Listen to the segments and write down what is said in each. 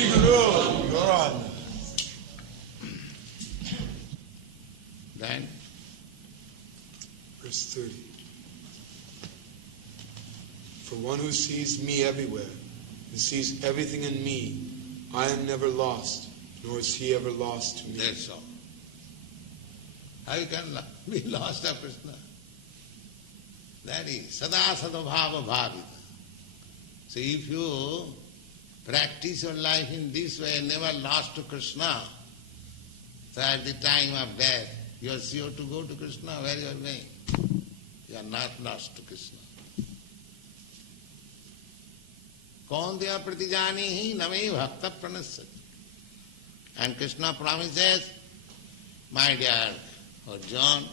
Shri Guru, your honor. Then, verse 30. For one who sees me everywhere and sees everything in me, I am never lost, nor is he ever lost to me. that's all. How you can be lost of Krishna? That is sada sadabhava bhavita. So if you practice your life in this way, never lost to Krishna, so at the time of death, you are sure to go to Krishna. Where you are going? You are not lost to Krishna. Kaunteya pratijanihi name bhakta pranasyati. And Krishna promises, my dear Arjuna,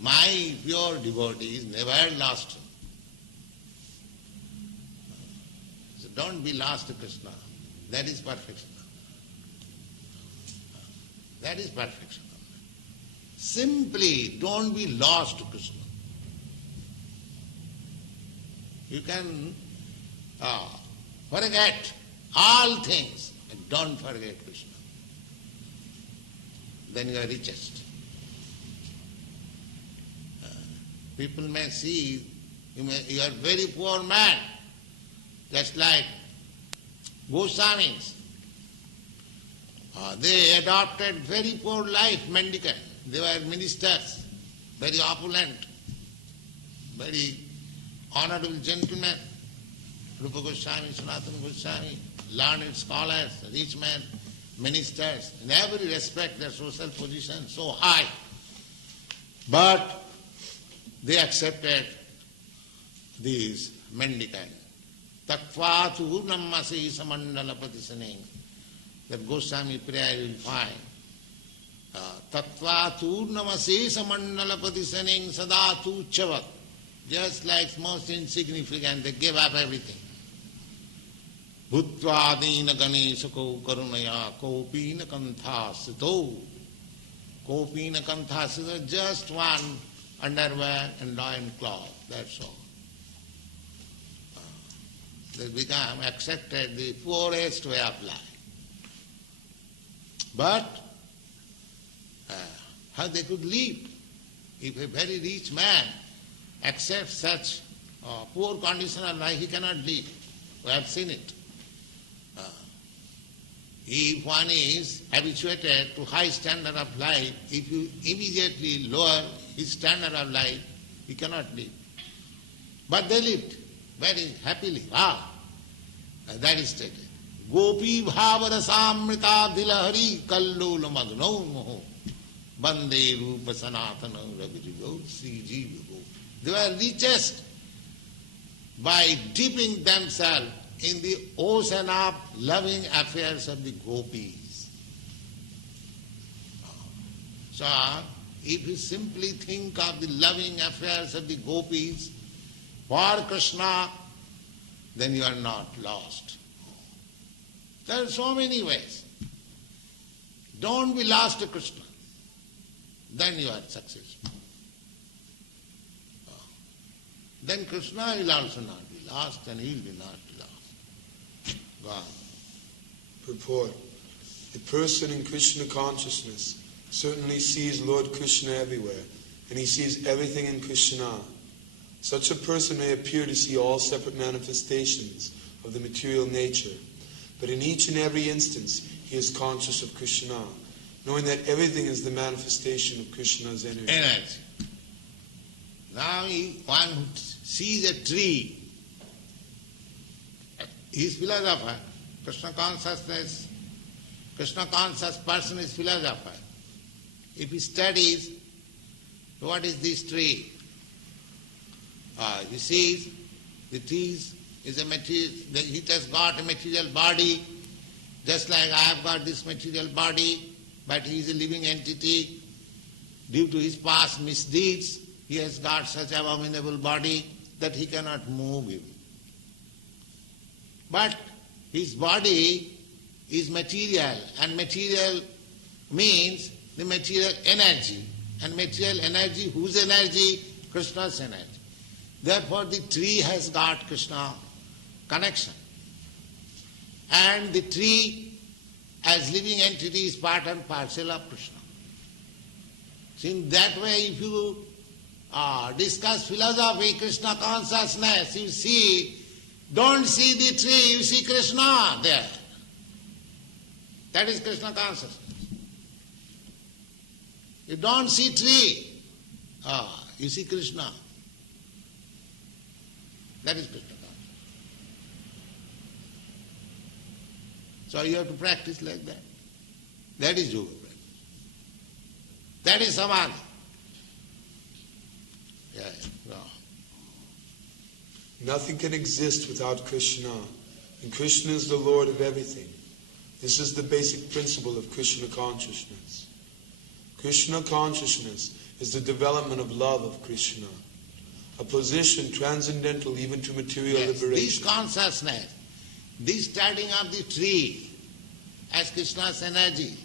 my pure devotee is never lost. So don't be lost to Krishna. That is perfection. That is perfection. Simply don't be lost to Krishna. You can forget all things and don't forget Krishna. Then you are richest. People may see you are very poor man, just like Goswamis. They adopted very poor life, mendicant. They were ministers, very opulent, very honorable gentlemen. Rupa Goswami, Sanatana Goswami, learned scholars, rich men, ministers. In every respect their social position so high. But they accepted these mendicant. Takvatu nammasi samandala patisaning. That Goswami prayer you will find. Tatvatu namase samandala patisaning sadatu chavat. Just like most insignificant, they gave up everything. Bhutva-dina ganesako karunaya kopina kanthasito. Kopina kanthasito, just one underwear and loin cloth, that's all. They become accepted the poorest way of life. But how they could live? If a very rich man accepts such poor condition of life, he cannot live. We have seen it. If one is habituated to high standard of life, if you immediately lower his standard of life, he cannot live. But they lived very happily. Wow! That is stated. Gopi bhavarasa dilahari kallola magno moho bande rupa sanatana ravijigo sri jivago. They were richest by dipping themselves in the ocean of loving affairs of the gopis. So, if you simply think of the loving affairs of the gopis for Krishna, then you are not lost. There are so many ways. Don't be lost to Krishna. Then you are successful. Then Krishna will also not be lost and he will be not lost. God. Purport. A person in Krishna consciousness certainly sees Lord Krishna everywhere, and he sees everything in Krishna. Such a person may appear to see all separate manifestations of the material nature, but in each and every instance he is conscious of Krishna, knowing that everything is the manifestation of Krishna's energy. Now one who sees a tree, he is philosopher. Krishna conscious person is philosopher. If he studies, what is this tree? He sees the tree is a material, it has got a material body, just like I have got this material body, but he is a living entity. Due to his past misdeeds, he has got such abominable body that he cannot move him. But his body is material, and material means the material energy. And material energy, whose energy? Krishna's energy. Therefore the tree has got Krishna connection. And the tree as living entity is part and parcel of Krishna. So in that way, if you discuss philosophy, Krishna consciousness, you see, don't see the tree, you see Krishna there. That is Krishna consciousness. You don't see tree, you see Krishna. That is Krishna consciousness. So you have to practice like that. That is yoga practice. That is samadhi. Yeah. No. Nothing can exist without Krishna, and Krishna is the Lord of everything. This is the basic principle of Krishna consciousness. Krishna consciousness is the development of love of Krishna, a position transcendental even to material liberation. This consciousness, this starting of the tree as Krishna's energy,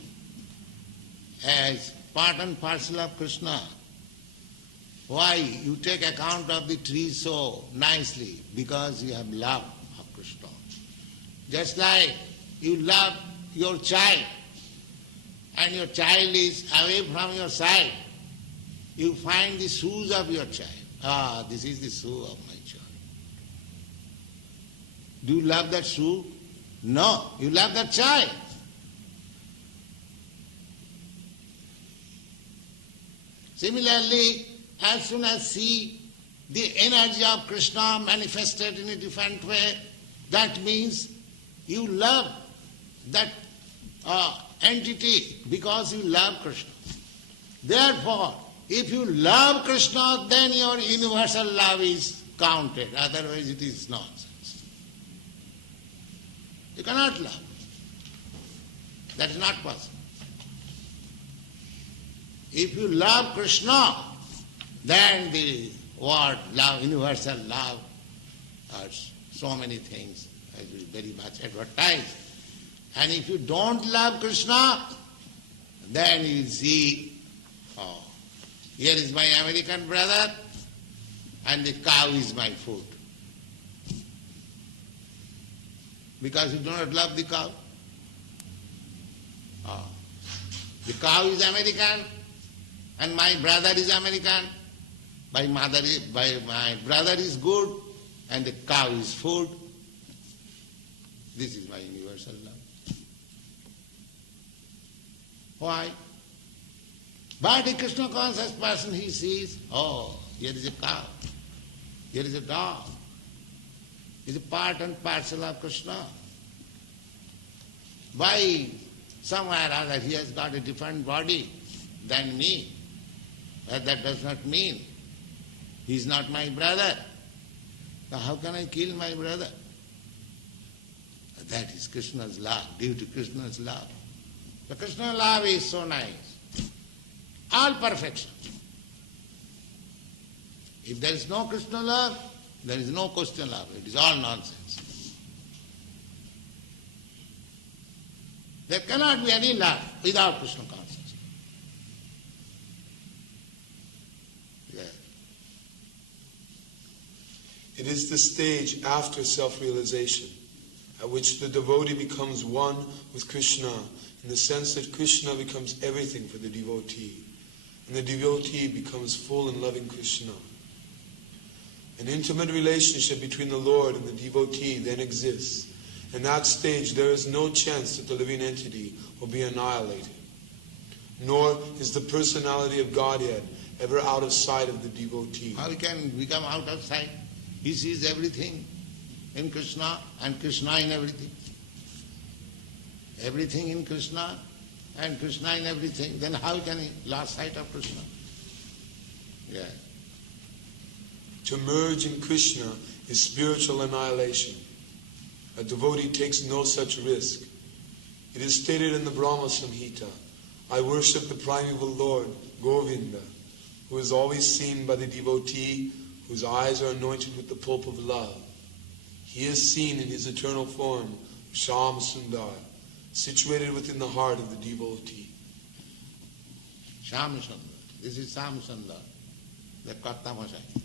as part and parcel of Krishna. Why? You take account of the tree so nicely because you have love of Krishna. Just like you love your child and your child is away from your side, you find the shoes of your child. This is the shoe of my child. Do you love that shoe? No, you love that child. Similarly, as soon as see the energy of Krishna manifested in a different way, that means you love that entity because you love Krishna. Therefore, if you love Krishna, then your universal love is counted. Otherwise it is nonsense. You cannot love. That is not possible. If you love Krishna, then the word love, universal love, are so many things, as is very much advertised. And if you don't love Krishna, then you see, here is my American brother, and the cow is my food. Because you do not love the cow. The cow is American, and my brother is American. My brother is good, and the cow is food. This is my universal love. Why? But a Krishna conscious person, he sees, here is a cow, here is a dog. It's a part and parcel of Krishna. Why? Somewhere or other he has got a different body than me. But that does not mean he is not my brother. So how can I kill my brother? That is Krishna's love, due to Krishna's love. The Krishna love is so nice. All perfection. If there is no Krishna love, there is no question love. It is all nonsense. There cannot be any love without Krishna consciousness. Yeah. It is the stage after self-realization, at which the devotee becomes one with Krishna, in the sense that Krishna becomes everything for the devotee, and the devotee becomes full and loving Krishna. An intimate relationship between the Lord and the devotee then exists. In that stage, there is no chance that the living entity will be annihilated, nor is the personality of Godhead ever out of sight of the devotee. How he can become out of sight? He sees everything in Krishna and Krishna in everything. Everything in Krishna and Krishna in everything. Then how can he lose sight of Krishna? Yeah. To merge in Krishna is spiritual annihilation. A devotee takes no such risk. It is stated in the Brahma Samhita, I worship the primeval Lord, Govinda, who is always seen by the devotee, whose eyes are anointed with the pulp of love. He is seen in his eternal form, Sham Sundar, situated within the heart of the devotee. Sham Sundar. This is Sham Sundar, the Kartamashai.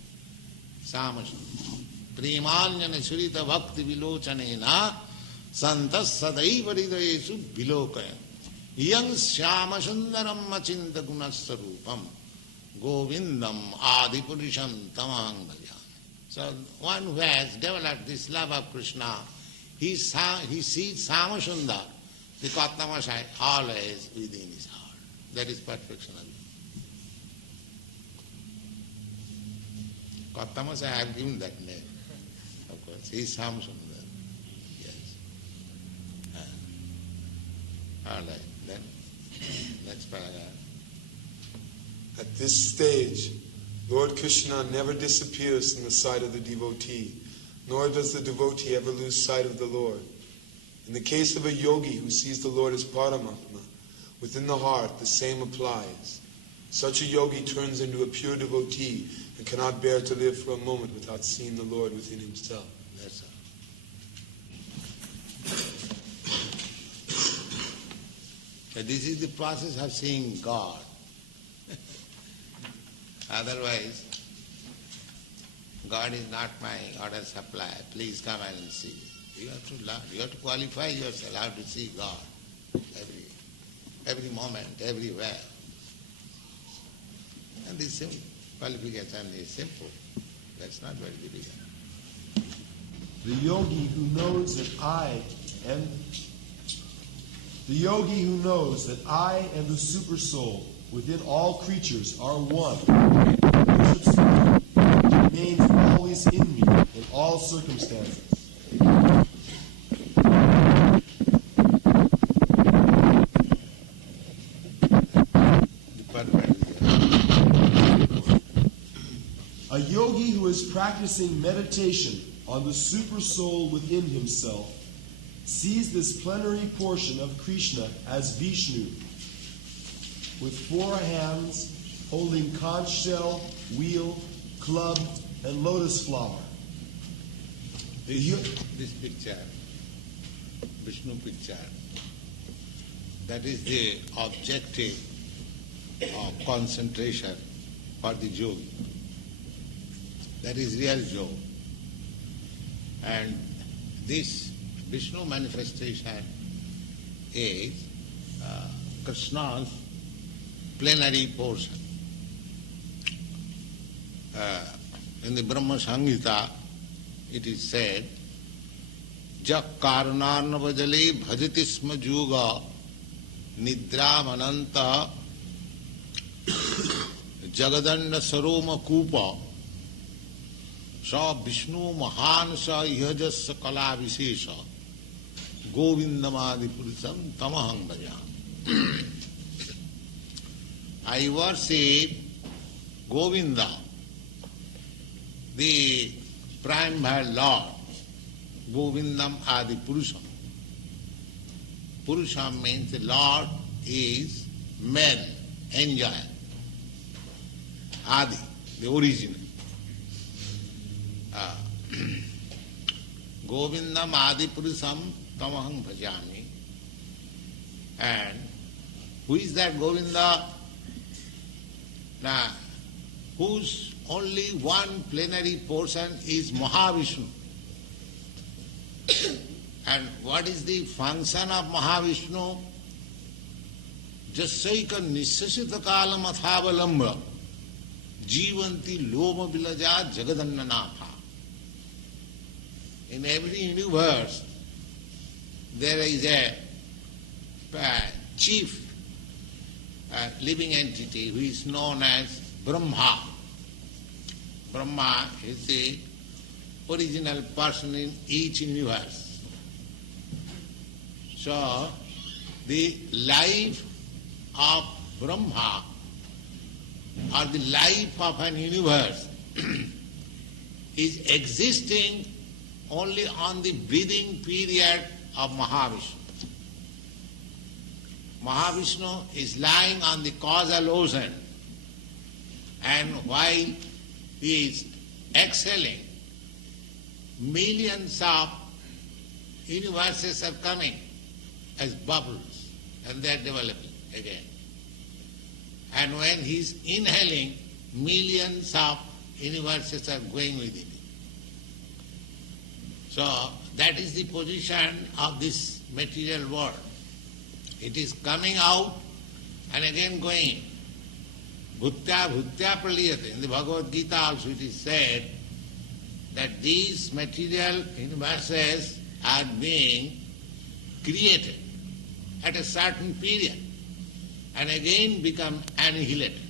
Sham Sundar. Premanyana Surita Bhakti Vilochanena santas sadaiva hridayesu vilokaya yang syama sundaram achinta gunasarupam govindam adipurisham tamahang bhajami. So one who has developed this love of Krishna, he sees Sama Sundar, the Katnamasai, always within his heart. That is perfection of it. Katnamasai, I have given that name, of course. He is Sama Sundar. Yes. All right, then next paragraph. At this stage, Lord Krishna never disappears from the sight of the devotee, nor does the devotee ever lose sight of the Lord. In the case of a yogi who sees the Lord as Paramatma, within the heart the same applies. Such a yogi turns into a pure devotee and cannot bear to live for a moment without seeing the Lord within himself. That's all. So this is the process of seeing God. Otherwise, God is not my order supply. Please come and see. You have to learn. You have to qualify yourself how to see God every moment, everywhere. And this qualification is simple. That's not very difficult. The yogi who knows that I and the super soul within all creatures are one, worships me, remains always in me in all circumstances. A yogi who is practicing meditation on the super soul within himself sees this plenary portion of Krishna as Vishnu, with 4 hands holding conch shell, wheel, club, and lotus flower. This picture, Vishnu picture, that is the objective of concentration for the yogi. That is real yoga. And this Vishnu manifestation is Krishna's plenary portion. In the Brahma Samhita, it is said, Jak karnarnavajale bhajati sma juga nidramananta jagadanda saroma kupa sa Vishnu mahan sa ihajasya kala vishesha govindamadi purisam tamahang bhajam. I worship Govinda, the primal Lord, Govindam Adi Purusham. Purusham means the Lord is male, enjoy. Adi, the original. Govindam Adi Purusham Tamahang Bhajami. And who is that Govinda? Now, whose only one plenary portion is Mahavishnu. And what is the function of Mahavishnu? Jasaika nisasita kalam athavalambra jivanti loma vilaja jagadannanatha. In every universe there is a chief living entity who is known as Brahma. Brahma is the original person in each universe. So, the life of Brahma or the life of an universe is existing only on the breathing period of Mahavishnu. Mahavishnu is lying on the causal ocean, and while he is exhaling, millions of universes are coming as bubbles, and they are developing again. And when he is inhaling, millions of universes are going with him. So that is the position of this material world. It is coming out and again going. Bhutya bhutya praliyate. In the Bhagwat Gita also it is said that these material universes are being created at a certain period and again become annihilated.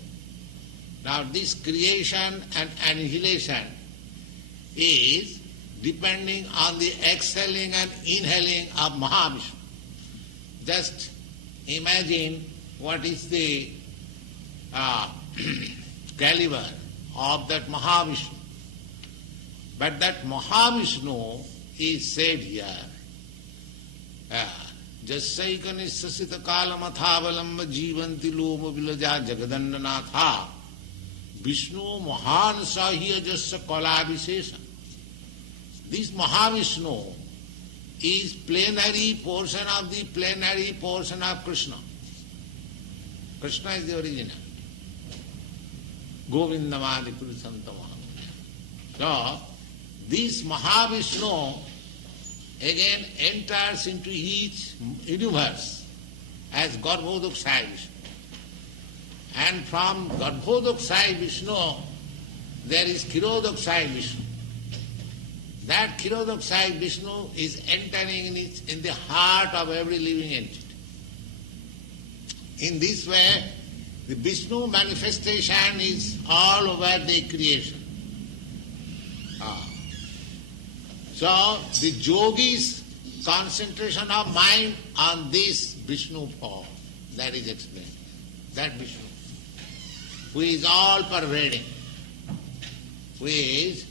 Now this creation and annihilation is depending on the exhaling and inhaling of Mahavishnu. Just imagine what is the caliber of that Mahavishnu. But that Mahavishnu is said here, Jassaika nissasita kalamathavalamba jivanti loma vilaja jagadannanatha Vishnu mahan sahiya jassa kalabhisesa. This Mahavishnu is plenary portion of the plenary portion of Krishna. Krishna is the original. Govindamadi Purusantama. So, this Mahavishnu again enters into each universe as Garbhodakshayi Vishnu. And from Garbhodakshayi Vishnu, there is Kshirodakshayi Vishnu. That Kshirodakshayi Vishnu is entering in the heart of every living entity. In this way, the Vishnu manifestation is all over the creation. So, the yogi's concentration of mind on this Vishnu form, that is explained. That Vishnu, who is all pervading, who is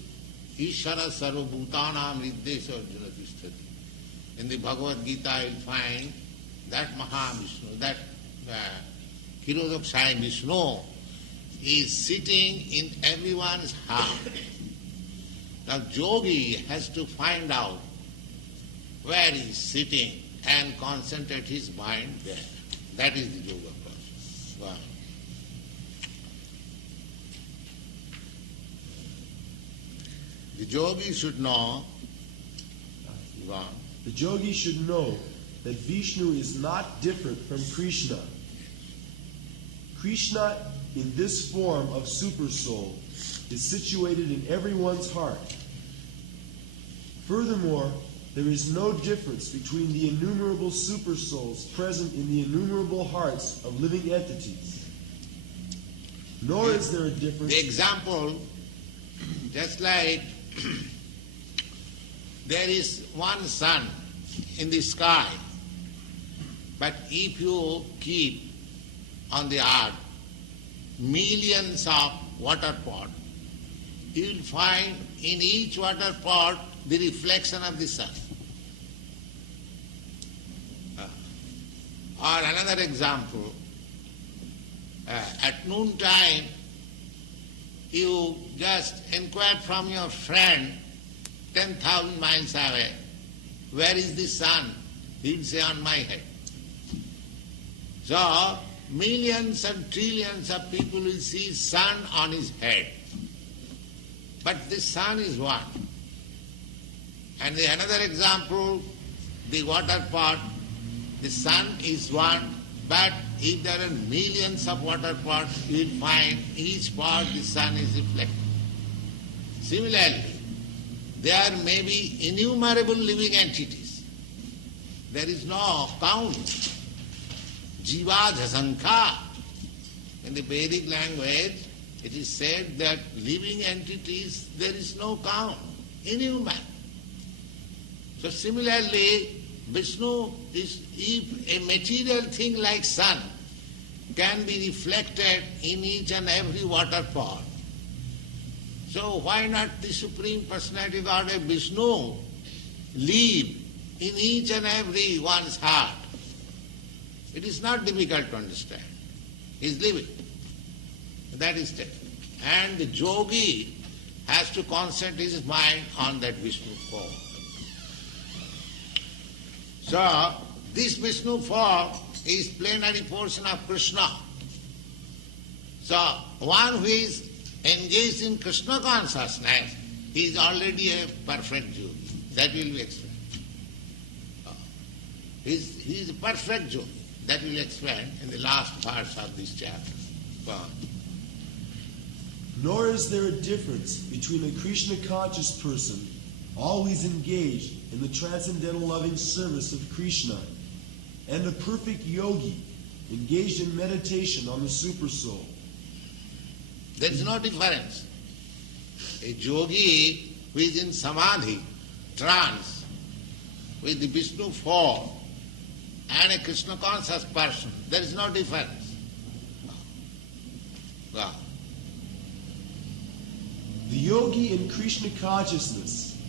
Ishara Sarvabhutanam Riddhesha Arjuna Tishtati. In the Bhagavad Gita you will find that Mahavishnu, that Kshirodakshayi Vishnu is sitting in everyone's heart. Now yogi has to find out where he is sitting and concentrate his mind there. That is the yoga process. Wow. The yogi should know. Wow. The yogi should know that Vishnu is not different from Krishna. Krishna, in this form of Supersoul, is situated in everyone's heart. Furthermore, there is no difference between the innumerable Supersouls present in the innumerable hearts of living entities. Nor is there a difference. The example, just like there is one sun in the sky, but if you keep on the earth millions of water pots, you will find in each water pot the reflection of the sun. Or another example, at noon time, you just inquire from your friend 10,000 miles away, where is the sun? He will say, on my head. So, millions and trillions of people will see sun on his head. But the sun is one. And the another example, the water pot, the sun is one, but if there are millions of water pots, you will find each pot the sun is reflected. Similarly, there may be innumerable living entities. There is no count. Jiva Jasankha. In the Vedic language, it is said that living entities, there is no count. Innumerable. So similarly, Vishnu is, if a material thing like sun can be reflected in each and every water pot, so why not the Supreme Personality of Godhead Vishnu live in each and every one's heart? It is not difficult to understand. He is living. That is it. And the yogi has to concentrate his mind on that Vishnu form. So, this Vishnu form is plenary portion of Krishna. So, one who is engaged in Krishna consciousness, he is already a perfect yogi. That will be explained. He is a perfect yogi. That will explain in the last verse of this chapter. Go on. Nor is there a difference between a Krishna conscious person always engaged in the transcendental loving service of Krishna and a perfect yogi engaged in meditation on the Supersoul. There is no difference. A yogi who is in samadhi, trance, with the Vishnu form, and a Krishna conscious person, there is no difference. Wow. The yogi in Krishna consciousness,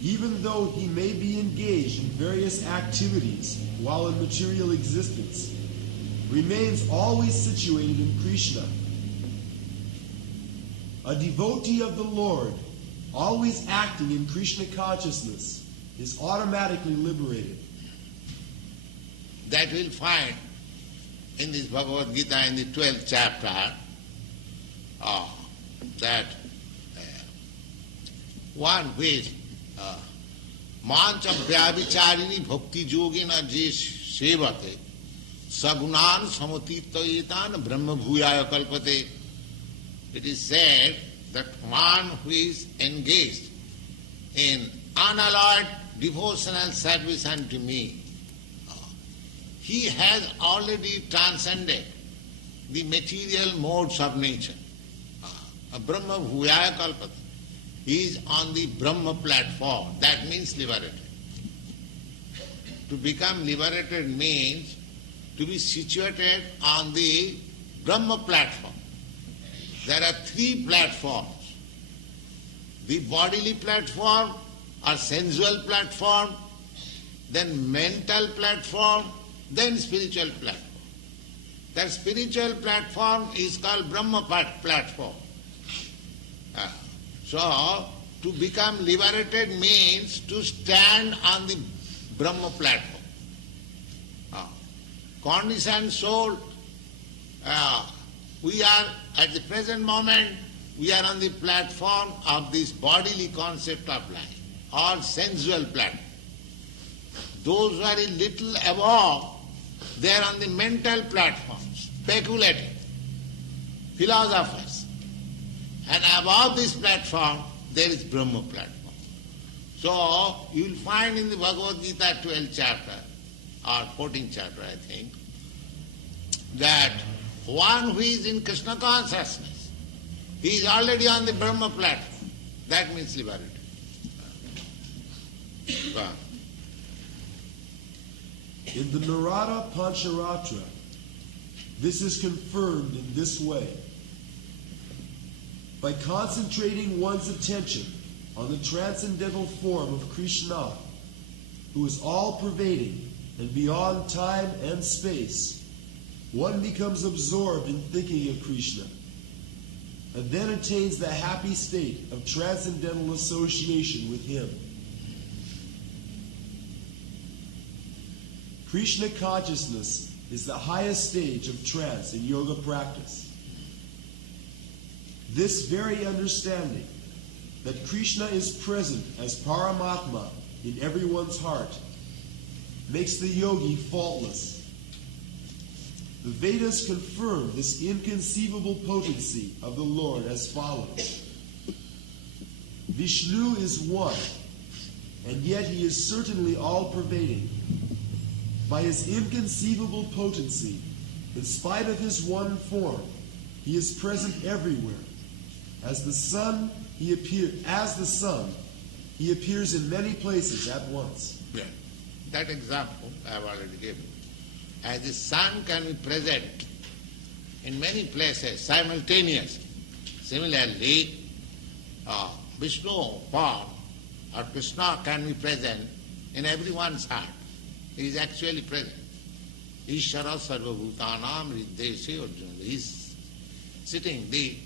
even though he may be engaged in various activities while in material existence, remains always situated in Krishna. A devotee of the Lord, always acting in Krishna consciousness, is automatically liberated. That we'll find in this Bhagwat Gita in the 12th chapter, that one which mancha vyavicharini bhakti yogina je sevate sagunan samatitayetan brahma bhuyaya kalpate. It is said that one who is engaged in unalloyed devotional service unto me, he has already transcended the material modes of nature. Brahma bhuyaya kalpate. He is on the Brahma platform. That means liberated. To become liberated means to be situated on the Brahma platform. There are three platforms. The bodily platform or sensual platform, then mental platform, then spiritual platform. That spiritual platform is called Brahma platform. So, to become liberated means to stand on the Brahma platform. Conditioned soul, we are at the present moment, we are on the platform of this bodily concept of life, or sensual platform. Those who are a little above, they are on the mental platform, speculative, philosophers. And above this platform, there is Brahma platform. So, you will find in the Bhagavad Gita 12th chapter, or 14th chapter I think, that one who is in Krishna consciousness, he is already on the Brahma platform. That means liberated. In the Narada Pancharatra, this is confirmed in this way. By concentrating one's attention on the transcendental form of Krishna, who is all-pervading and beyond time and space, one becomes absorbed in thinking of Krishna, and then attains the happy state of transcendental association with him. Krishna consciousness is the highest stage of trance in yoga practice. This very understanding that Krishna is present as Paramatma in everyone's heart makes the yogi faultless. The Vedas confirm this inconceivable potency of the Lord as follows. Vishnu is one, and yet he is certainly all-pervading. By his inconceivable potency, in spite of his one form, he is present everywhere. As the sun, he appears in many places at once. Yeah. That example I have already given. As the sun can be present in many places simultaneously. Similarly, Vishnu form or Krishna can be present in everyone's heart. He is actually present. Ishara sarvabhutanam riddheshe Arjuna. He is sitting. The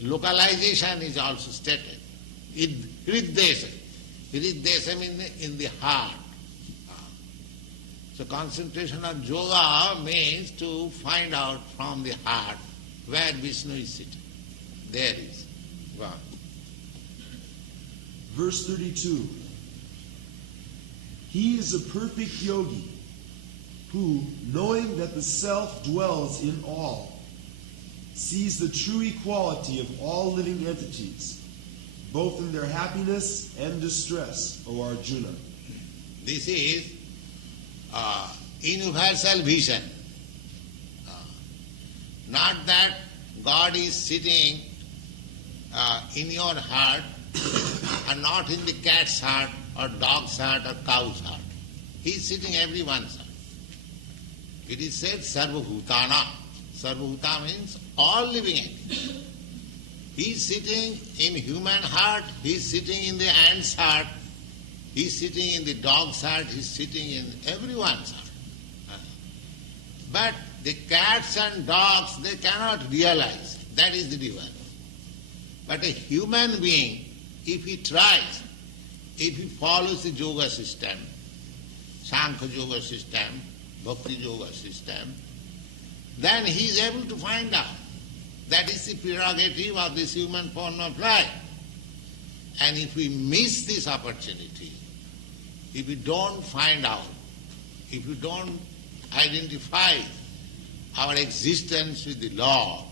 localization is also stated. Riddheshe. Riddheshe means in the heart. So concentration of yoga means to find out from the heart where Vishnu is sitting. There is. Wow. Verse 32. He is a perfect yogi who, knowing that the self dwells in all, sees the true equality of all living entities, both in their happiness and distress, O Arjuna. This is universal vision. Not that God is sitting in your heart and not in the cat's heart or dog's heart or cow's heart. He is sitting in everyone's heart. It is said Sarva Bhutana. Sarva Bhuta means all living entities. He is sitting in human heart, he is sitting in the ant's heart, he is sitting in the dog's heart, he is sitting in everyone's heart. But the cats and dogs, they cannot realize. That is the difference. But a human being, if he tries, if he follows the yoga system, Sankhya yoga system, Bhakti yoga system, then he is able to find out. That is the prerogative of this human form of life. And if we miss this opportunity, if we don't find out, if we don't identify our existence with the law,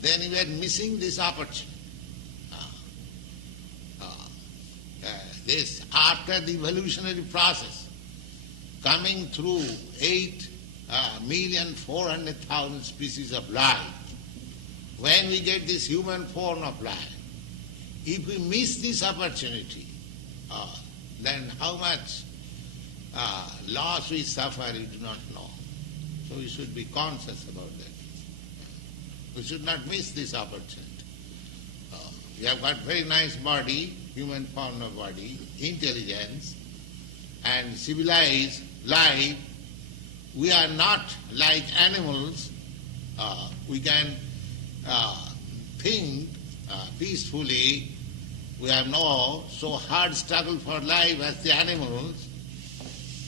then we are missing this opportunity. This, after the evolutionary process, coming through 8,400,000 species of life, when we get this human form of life, if we miss this opportunity, then how much loss we suffer, we do not know. So we should be conscious about that. We should not miss this opportunity. We have got very nice body, human form of body, intelligence, and civilized life. We are not like animals. We can think peacefully. We have no so hard struggle for life as the animals.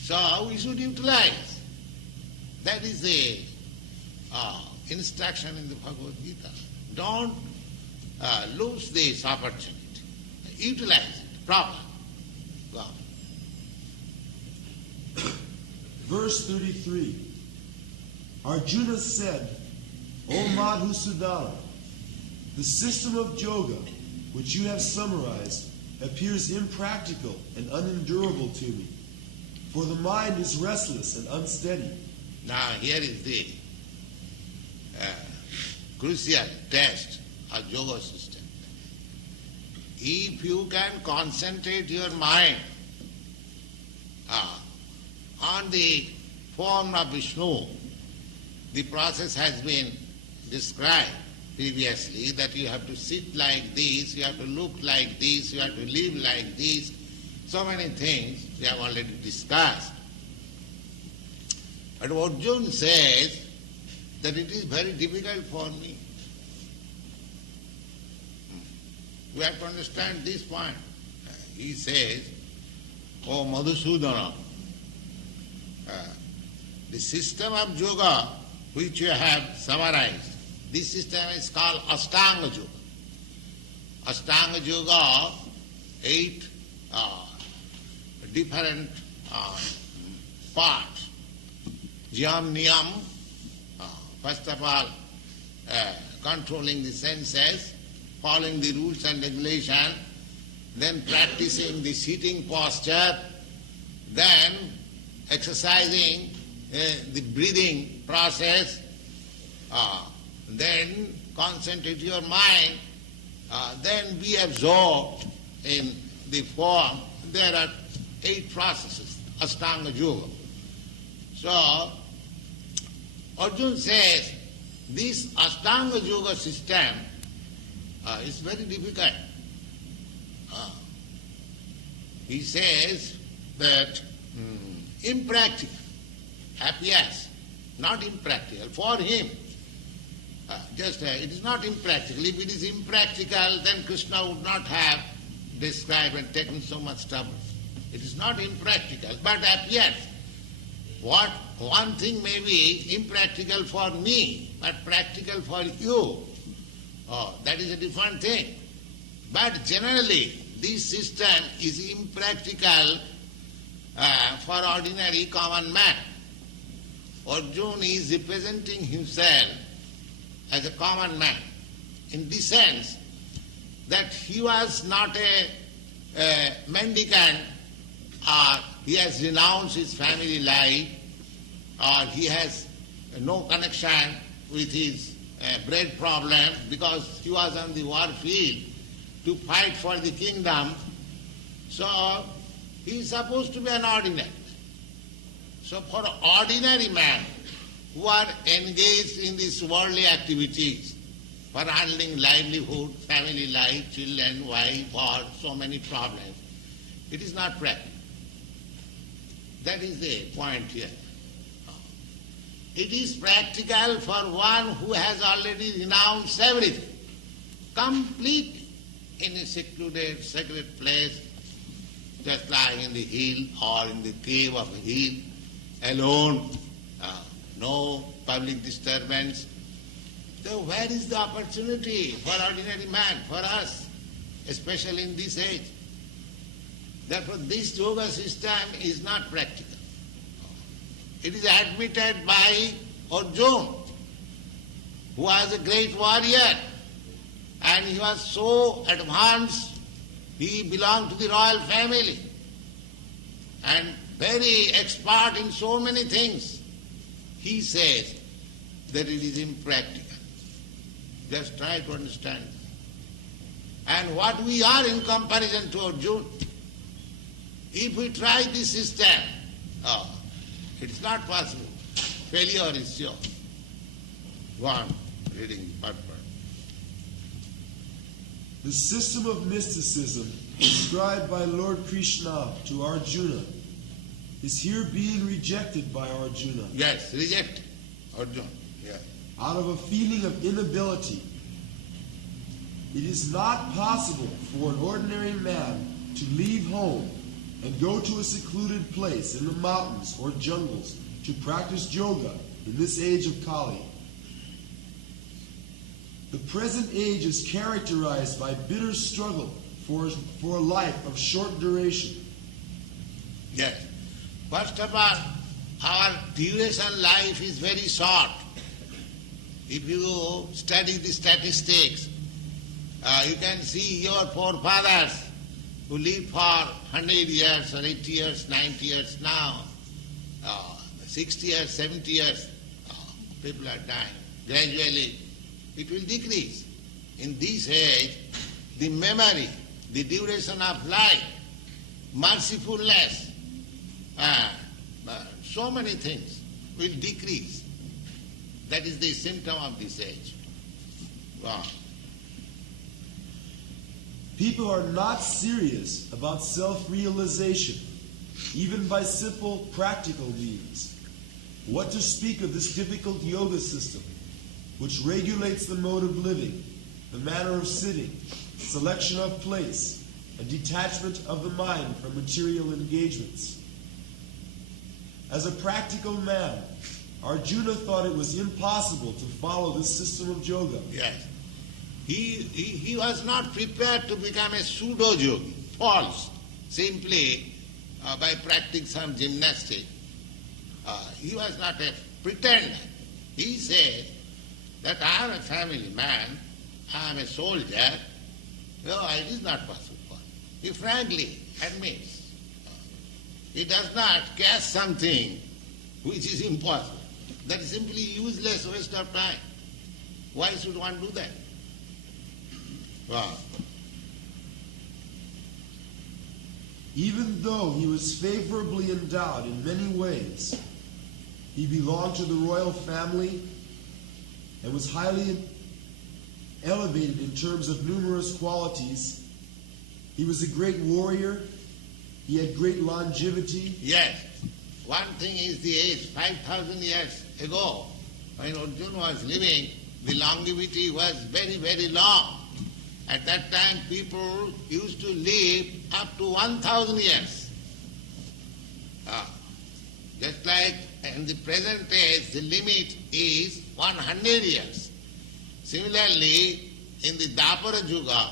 So we should utilize. That is the instruction in the Bhagwat Gita. Don't lose this opportunity. Utilize it properly. Go on. Verse 33. Arjuna said, O Madhusudana, the system of yoga which you have summarized appears impractical and unendurable to me, for the mind is restless and unsteady. Now here is the crucial test of yoga system. If you can concentrate your mind on the form of Vishnu, the process has been described previously, that you have to sit like this, you have to look like this, you have to live like this. So many things we have already discussed. But Arjuna says that it is very difficult for me. We have to understand this point. He says, O Madhusudana, the system of yoga which you have summarized, this system is called Ashtanga Yoga. Ashtanga Yoga, 8 different parts. Yam Niyam, first of all, controlling the senses, following the rules and regulation, then practicing the sitting posture, then exercising the breathing process, then concentrate your mind, then be absorbed in the form. There are 8 processes, Ashtanga Yoga. So, Arjuna says, this Ashtanga Yoga system is very difficult. He says that impractical. Yes, not impractical. For him, it is not impractical. If it is impractical, then Krishna would not have described and taken so much trouble. It is not impractical, but yes, what one thing may be impractical for me, but practical for you, that is a different thing. But generally, this system is impractical for ordinary common man. Arjuna is representing himself as a common man, in the sense that he was not a mendicant, or he has renounced his family life, or he has no connection with his bread problem because he was on the war field to fight for the kingdom. So he is supposed to be an ordinary. So for ordinary man who are engaged in these worldly activities, for handling livelihood, family life, children, wife, or so many problems, it is not practical. That is the point here. It is practical for one who has already renounced everything, completely, in a secluded, sacred place, just lying in the hill or in the cave of a hill, alone, no public disturbance. So where is the opportunity for ordinary man, for us, especially in this age? Therefore this yoga system is not practical. It is admitted by Arjuna, who was a great warrior, and he was so advanced, he belonged to the royal family, and very expert in so many things. He says that it is impractical. Just try to understand. And what we are in comparison to Arjuna, if we try this system, it is not possible. Failure is sure. Go on, reading part. The system of mysticism described by Lord Krishna to Arjuna is here being rejected by Arjuna. Yes, rejected. Arjuna, yes. Out of a feeling of inability. It is not possible for an ordinary man to leave home and go to a secluded place in the mountains or jungles to practice yoga in this age of Kali. The present age is characterized by bitter struggle for a life of short duration. Yes. First of all, our duration life is very short. If you study the statistics, you can see your forefathers who lived for 100 years or 80 years, 90 years now, 60 years, 70 years, people are dying. Gradually, it will decrease. In this age, the memory, the duration of life, mercifulness, so many things will decrease. That is the symptom of this age. Wow. People are not serious about self-realization, even by simple practical means. What to speak of this difficult yoga system, which regulates the mode of living, the manner of sitting, selection of place, and detachment of the mind from material engagements. As a practical man, Arjuna thought it was impossible to follow this system of yoga. Yes. He was not prepared to become a pseudo-yogi, false, simply by practicing some gymnastics. He was not a pretender. He said that I am a family man, I am a soldier. No, it is not possible for him. He frankly admits. He does not catch something which is impossible. That is simply useless waste of time. Why should one do that? Wow. Even though he was favorably endowed in many ways, he belonged to the royal family and was highly elevated in terms of numerous qualities. He was a great warrior. He had great longevity. Yes. One thing is the age. 5,000 years ago, when Arjuna was living, the longevity was very, very long. At that time, people used to live up to 1,000 years. Just like in the present age, the limit is 100 years. Similarly, in the Dwapara Yuga,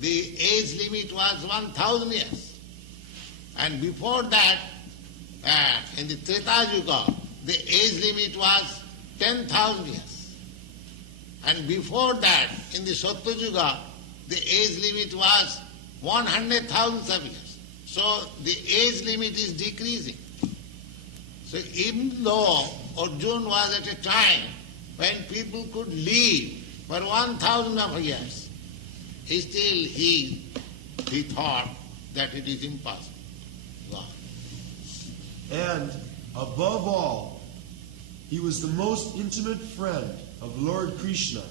the age limit was 1,000 years. And before that, in the Treta Yuga, the age limit was 10,000 years. And before that, in the Sattva Yuga, the age limit was 100,000 of years. So the age limit is decreasing. So even though Arjuna was at a time when people could live for 1,000 of years, still he thought that it is impossible. Wow. And above all, he was the most intimate friend of Lord Krishna,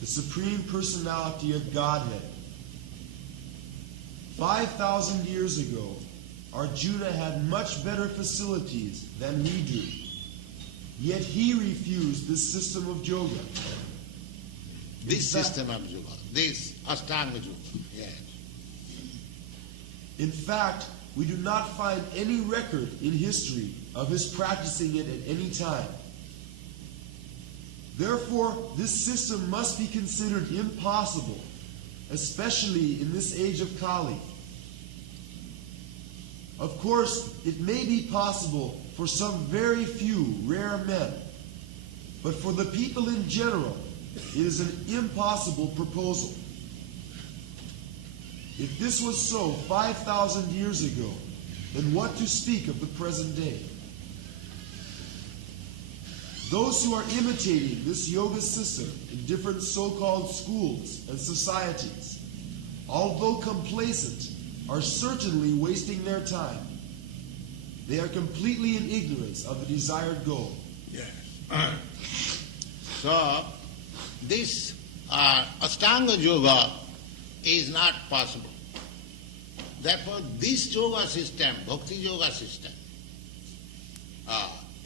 the Supreme Personality of Godhead. 5,000 years ago, Arjuna had much better facilities than we do. Yet he refused this system of yoga. This system of yoga, this Ashtanga yoga, yes. In fact, we do not find any record in history of his practicing it at any time. Therefore, this system must be considered impossible, especially in this age of Kali. Of course, it may be possible for some very few rare men, but for the people in general, it is an impossible proposal. If this was so 5,000 years ago, then what to speak of the present day? Those who are imitating this yoga system in different so-called schools and societies, although complacent, are certainly wasting their time. They are completely in ignorance of the desired goal. Yes. So, this Ashtanga yoga is not possible. Therefore, this yoga system, bhakti yoga system,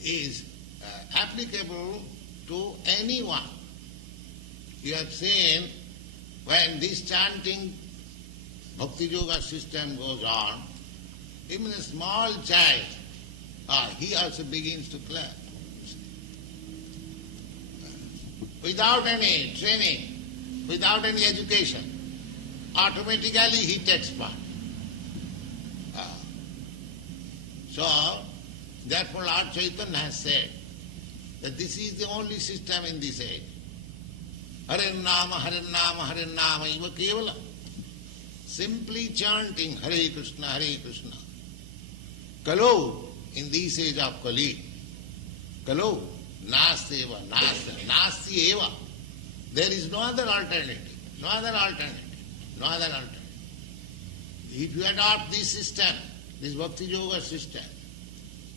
is applicable to anyone. You have seen when this chanting bhakti yoga system goes on, even a small child, he also begins to clap. Without any training, without any education, automatically he takes part. So, therefore Lord Chaitanya has said that this is the only system in this age. Hare Nama, Hare Nama, Hare Nama, eva kevala. Simply chanting Hare Krishna, Hare Krishna. Kalo, in this age of Kali, Kalo, Nasti eva, Nasti eva. There is no other alternative, no other alternative, no other alternative. If you adopt this system, this Bhakti Yoga system,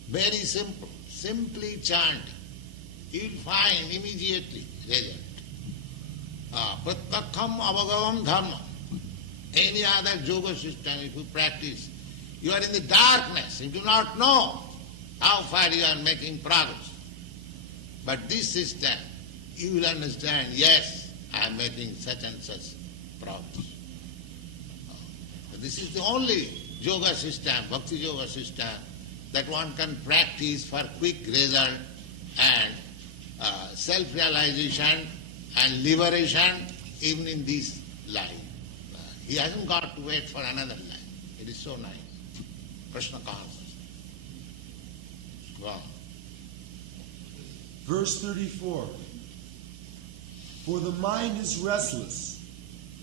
very simple, simply chant, you will find immediately result. Pratyakham avagavam dharma. Any other yoga system, if you practice, you are in the darkness, you do not know how far you are making progress. But this system, you will understand, yes, I am making such and such progress. This is the only yoga system, bhakti yoga system, that one can practice for quick result and self-realization and liberation even in this life. He hasn't got to wait for another life. It is so nice. Krishna consciousness. Wow. Verse 34. For the mind is restless,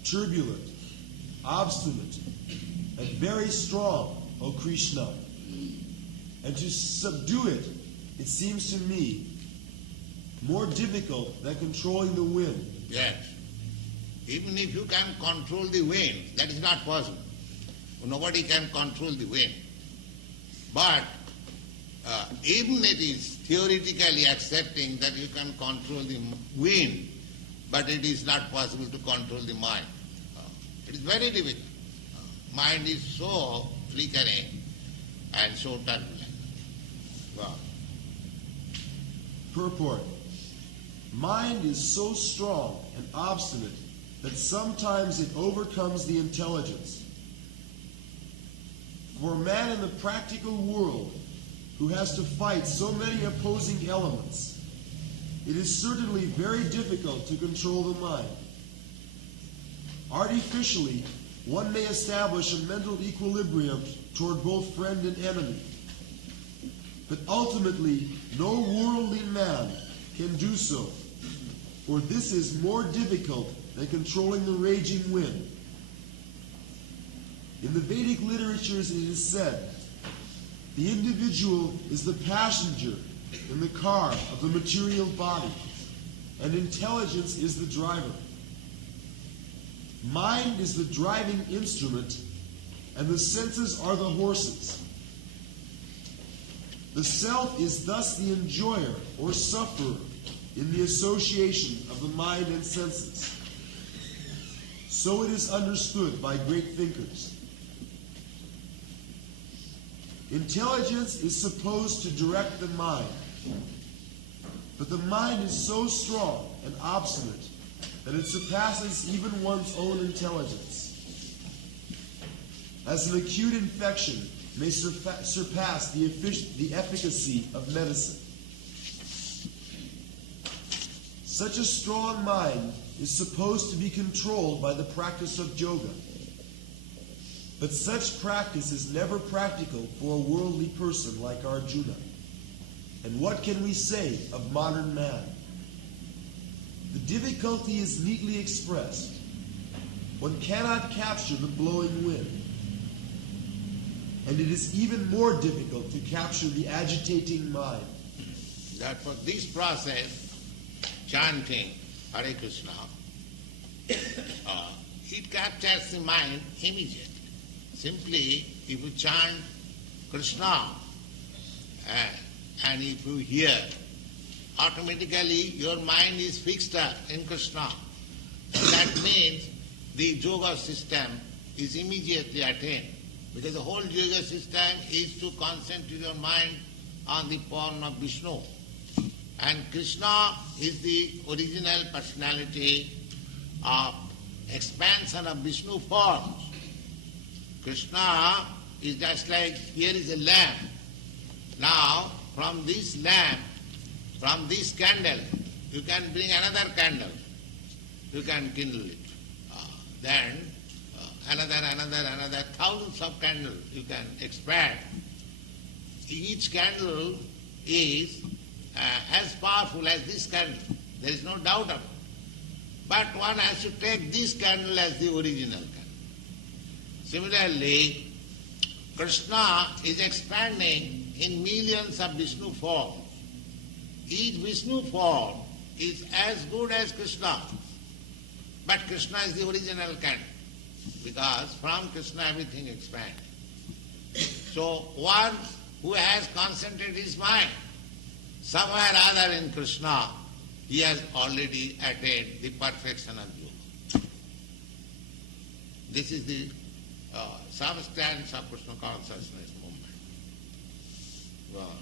turbulent, obstinate, and very strong, O Krishna. And to subdue it, it seems to me, more difficult than controlling the wind. Yes. Even if you can control the wind, that is not possible. Nobody can control the wind. But even it is theoretically accepting that you can control the wind, but it is not possible to control the mind. It is very difficult. Mind is so flickering and so turbulent. Wow. Purport. Mind is so strong and obstinate that sometimes it overcomes the intelligence. For a man in the practical world who has to fight so many opposing elements, it is certainly very difficult to control the mind. Artificially, one may establish a mental equilibrium toward both friend and enemy. But ultimately, no worldly man can do so, for this is more difficult than controlling the raging wind. In the Vedic literatures it is said, the individual is the passenger in the car of the material body, and intelligence is the driver. Mind is the driving instrument, and the senses are the horses. The self is thus the enjoyer or sufferer in the association of the mind and senses. So it is understood by great thinkers. Intelligence is supposed to direct the mind, but the mind is so strong and obstinate that it surpasses even one's own intelligence. As an acute infection may surpass the efficacy of medicine. Such a strong mind is supposed to be controlled by the practice of yoga. But such practice is never practical for a worldly person like Arjuna. And what can we say of modern man? The difficulty is neatly expressed. One cannot capture the blowing wind. And it is even more difficult to capture the agitating mind. Therefore, this process, chanting Hare Krishna, it captures the mind immediately. Simply, if you chant Krishna and if you hear, automatically your mind is fixed up in Krishna. That means the yoga system is immediately attained. Because the whole yoga system is to concentrate your mind on the form of Vishnu. And Krishna is the original personality of expansion of Vishnu forms. Krishna is just like, here is a lamp. Now, from this lamp, from this candle, you can bring another candle. You can kindle it. Then another, thousands of candles you can expand. Each candle is as powerful as this candle. There is no doubt of it. But one has to take this candle as the original candle. Similarly, Krishna is expanding in millions of Vishnu forms. Each Vishnu form is as good as Krishna. But Krishna is the original candle. Because from Krishna everything expands. So one who has concentrated his mind somewhere other in Krishna, he has already attained the perfection of yoga. This is the substance of Krishna consciousness movement. Wow.